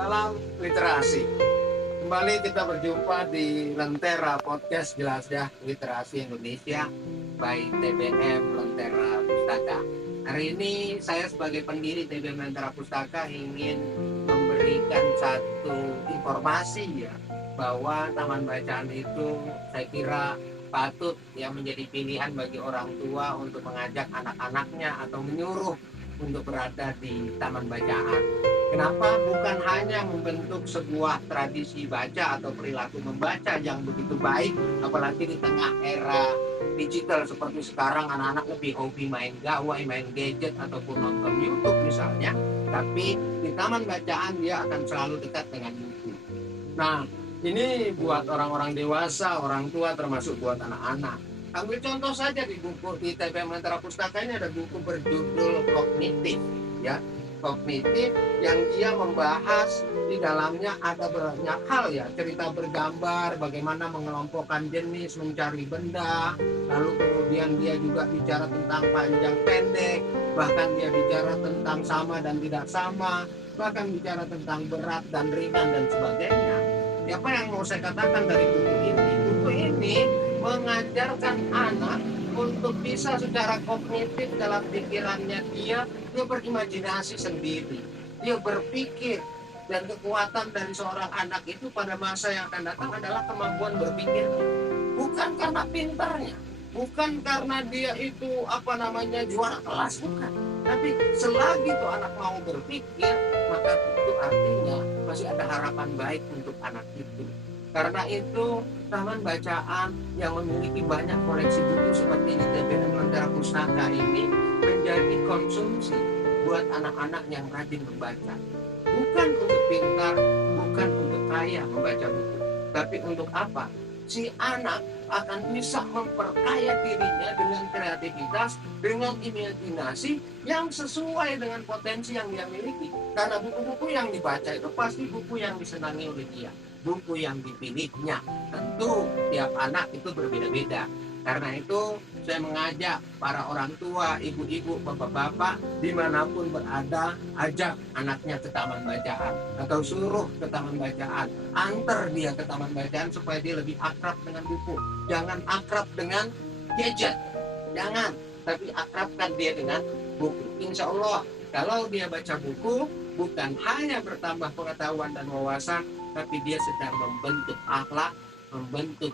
Salam literasi. Kembali kita berjumpa di Lentera Podcast Jelajah Literasi Indonesia by TBM Lentera Pustaka. Hari ini saya sebagai pendiri TBM Lentera Pustaka ingin memberikan satu informasi ya, bahwa taman bacaan itu saya kira patut ya menjadi pilihan bagi orang tua untuk mengajak anak-anaknya atau menyuruh untuk berada di taman bacaan. Kenapa? Bukan hanya membentuk sebuah tradisi baca atau perilaku membaca yang begitu baik, apalagi di tengah era digital seperti sekarang, anak-anak lebih hobi main gawai, main gadget ataupun nonton YouTube misalnya, tapi di taman bacaan dia akan selalu dekat dengan buku. Nah, ini buat orang-orang dewasa, orang tua, termasuk buat anak-anak. Ambil contoh saja di buku di TBM Lentera Pustaka ini ada buku berjudul Kognitif, ya. Kognitif yang dia membahas di dalamnya ada banyak hal ya, cerita bergambar, bagaimana mengelompokkan jenis, mencari benda, lalu kemudian dia juga bicara tentang panjang pendek, bahkan dia bicara tentang sama dan tidak sama, bahkan bicara tentang berat dan ringan dan sebagainya. Apa yang mau saya katakan dari buku ini? Buku ini mengajarkan anak untuk bisa secara kognitif dalam pikirannya dia berimajinasi sendiri, dia berpikir, dan kekuatan dari seorang anak itu pada masa yang akan datang adalah kemampuan berpikir, bukan karena pintarnya, bukan karena dia itu juara kelas, bukan, tapi selagi itu anak mau berpikir, maka itu artinya masih ada harapan baik untuk anak itu. Karena itu taman bacaan yang memiliki banyak koleksi buku seperti ini TBM Lentera Pustaka ini menjadi konsumsi buat anak-anak yang rajin membaca. Bukan untuk pintar, bukan untuk kaya membaca buku, tapi untuk apa? Si anak akan bisa memperkaya dirinya dengan kreativitas, dengan imajinasi yang sesuai dengan potensi yang dia miliki. Karena buku-buku yang dibaca itu pasti buku yang disenangi oleh dia, buku yang dipilihnya. Tentu tiap anak itu berbeda-beda. Karena itu saya mengajak para orang tua, ibu-ibu, bapak-bapak dimanapun berada, ajak anaknya ke taman bacaan atau suruh ke taman bacaan, antar dia ke taman bacaan supaya dia lebih akrab dengan buku. Jangan akrab dengan gadget, jangan, tapi akrabkan dia dengan buku. Insya Allah kalau dia baca buku, bukan hanya bertambah pengetahuan dan wawasan, tapi dia sedang membentuk akhlak, membentuk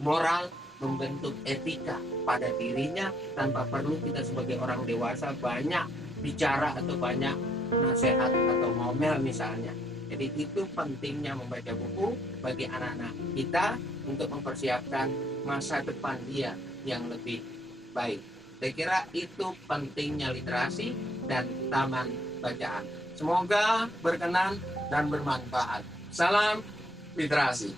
moral, membentuk etika pada dirinya tanpa perlu kita sebagai orang dewasa banyak bicara atau banyak nasihat atau ngomel misalnya. Jadi itu pentingnya membaca buku bagi anak-anak kita untuk mempersiapkan masa depan dia yang lebih baik. Saya kira itu pentingnya literasi dan taman bacaan. Semoga berkenan dan bermanfaat. Salam literasi.